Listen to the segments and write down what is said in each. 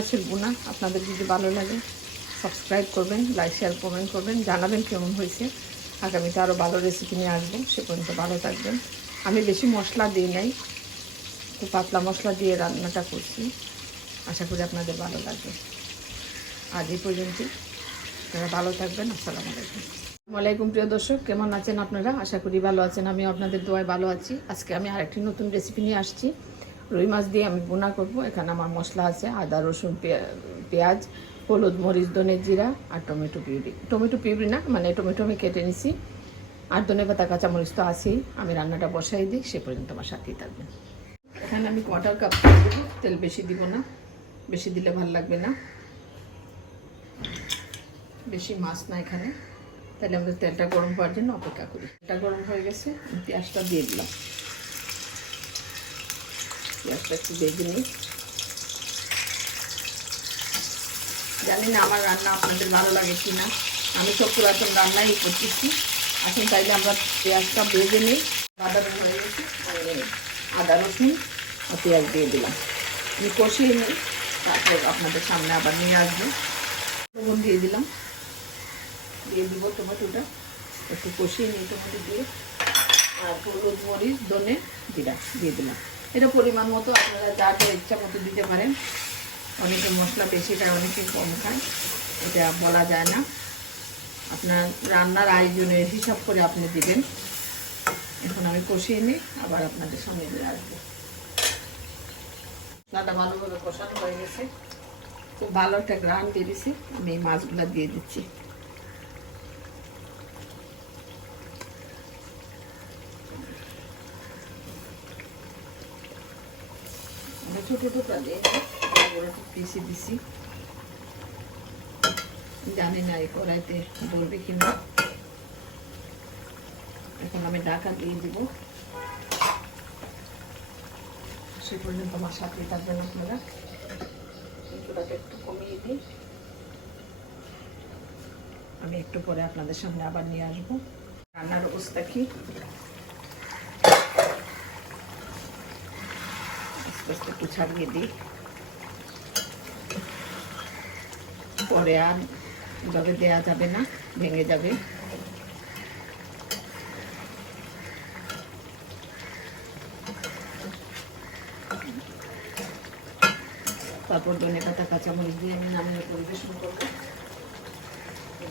মাছের গুণা আপনাদের যদি ভালো লাগে সাবস্ক্রাইব করবেন লাইক শেয়ার কমেন্ট করবেন, জানাবেন কেমন হয়েছে। আগামীতে আরও ভালো রেসিপি নিয়ে আসব, সে পর্যন্ত ভালো থাকবেন। আমি বেশি মশলা দিই নাই তো পাতলা মশলা দিয়ে রান্নাটা করছি। আশা করি আপনাদের ভালো লাগবে। আজ এই পর্যন্তই। আপনারা ভালো থাকবেন, আসসালামু আলাইকুম। ওয়ালাইকুম প্রিয় দর্শক, কেমন আছেন আপনারা? আশা করি ভালো আছেন আমি আপনাদের দোয়ায় ভালো আছি। আজকে আমি আরেকটি নতুন রেসিপি নিয়ে আসছি। রুই মাছ দিয়ে আমি বোনা করব। এখানে আমার মশলা আছে, আদা, রসুন, পেঁয়া- পেঁয়াজ, হলুদ, মরিচ, ধনে জিরা আর টমেটো পিউরি। টমেটো পিউরি না মানে টমেটো আমি কেটে নিছি। আর ধনে পাতা, কাঁচামরিচ তো আছেই। আমি রান্নাটা বসাই দিই, সে পর্যন্ত আমার সাথেই থাকবেন এখানে আমি কোয়ার্টার কাপ তেল বেশি দিব না, বেশি দিলে ভালো লাগবে না। বেশি মাছ না এখানে। তাহলে আমাদের তেলটা গরম হওয়ার জন্য অপেক্ষা করি। তেলটা গরম হয়ে গেছে পেঁয়াজটা দিয়ে দিলাম। পেঁয়াজটা একটু ভেজে জানি না আমার রান্না আপনাদের ভালো লাগে কি না আমি তো পুরাতন রান্নাই করতেছি। এখন তাইলে আমরা পেঁয়াজটা ভেজে নিই। রসুন হয়ে গেছে। আদা রসুন আর পেঁয়াজ দিয়ে দিলাম। আমি কষিয়ে নিই। তারপর আপনাদের সামনে আবার নিয়ে আসব। লবণ দিয়ে দিলাম। দিয়ে দিব টমেটোটা। একটু কষিয়ে নিই টমেটো দিয়ে। আর হলুদ মরিচ, ধনে জিরা দিয়ে দিলাম। এটা পরিমাণ মতো আপনারা যা যা ইচ্ছা মতো দিতে পারেন। অনেকে মশলা বেশি খায়, অনেকে কম খায়। এটা বলা যায় না। আপনার রান্নার আয়োজনের হিসাব করে আপনি দিবেন। এখন আমি কষিয়ে নিই, আবার আপনাদের সামনে নিয়ে আসব। ভালোভাবে কষানো হয়ে গেছে। খুব ভালো একটা গ্রান বেরিয়েছে আমি এই মাছগুলো দিয়ে দিচ্ছি। আমি ছোটো টুকরা দিয়ে বড় পিসি দিছি। জানি না, এই কড়াইতে বলবে কিনা। এখন আমি ঢাকা দিয়ে দিব। সে পর্যন্ত আমার সাথে থাকবেন আপনারা চুলাটা একটু কমিয়ে দিই আমি একটু পরে আপনাদের সামনে আবার নিয়ে আসব। রান্নার অবস্থা কি? আস্তে একটু ছাড়িয়ে দিই। পরে আর এভাবে দেওয়া যাবে না, ভেঙে যাবে। তারপর ধনে পাতা, কাঁচামরিচ দিয়ে আমি নামিয়ে পরিবেশন করব।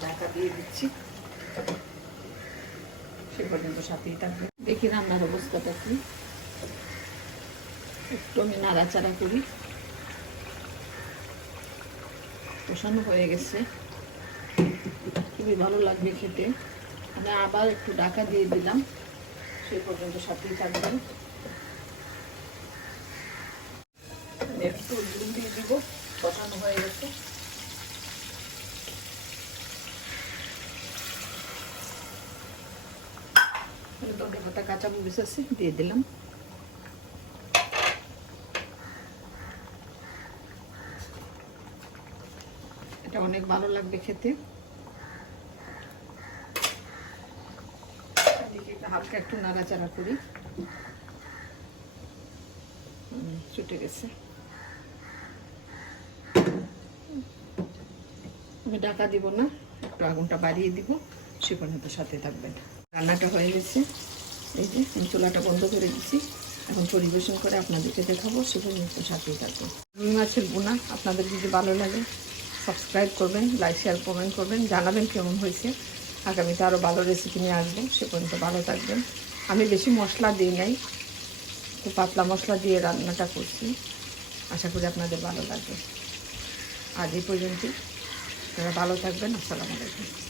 ঢাকা দিয়ে দিচ্ছি। সে পর্যন্ত সাথেই থাকবে। দেখি রান্নার অবস্থাটা কি। একটু আমি নাড়াচাড়া করি। কষানো হয়ে গেছে। খুবই ভালো লাগবে খেতে। আমি আবার একটু ডাকা দিয়ে দিলাম। সে পর্যন্ত সাথেই থাকবেন। একটু ডিম দিয়ে দিব। কষানো হয়ে গেছে। ধনে পাতা কাঁচা মরিচ আছে, দিয়ে দিলাম। এটা অনেক ভালো লাগবে খেতে। হালকা একটু নাড়াচাড়া করি। ছুটে গেছে। আমি ডাকা দিব না, একটু আগুনটা বাড়িয়ে দিব, সে পর্যন্ত সাথে থাকবেন। রান্নাটা হয়ে গেছে। এই যে, আমি চুলাটা বন্ধ করে দিচ্ছি এখন পরিবেশন করে আপনাদেরকে দেখাবো, সে পর্যন্ত সাথেই থাকবেন। মাছের বোনা, আপনাদের যদি ভালো লাগে সাবস্ক্রাইব করবেন, লাইক, শেয়ার, কমেন্ট করবেন, জানাবেন কেমন হয়েছে। আগামীতে আরও ভালো রেসিপি নিয়ে আসব, সে পর্যন্ত ভালো থাকবেন। আমি বেশি মশলা দিই নাই তো পাতলা মশলা দিয়ে রান্নাটা করছি। আশা করি আপনাদের ভালো লাগবে। আজ এই পর্যন্ত আপনারা ভালো থাকবেন, আসসালামু আলাইকুম।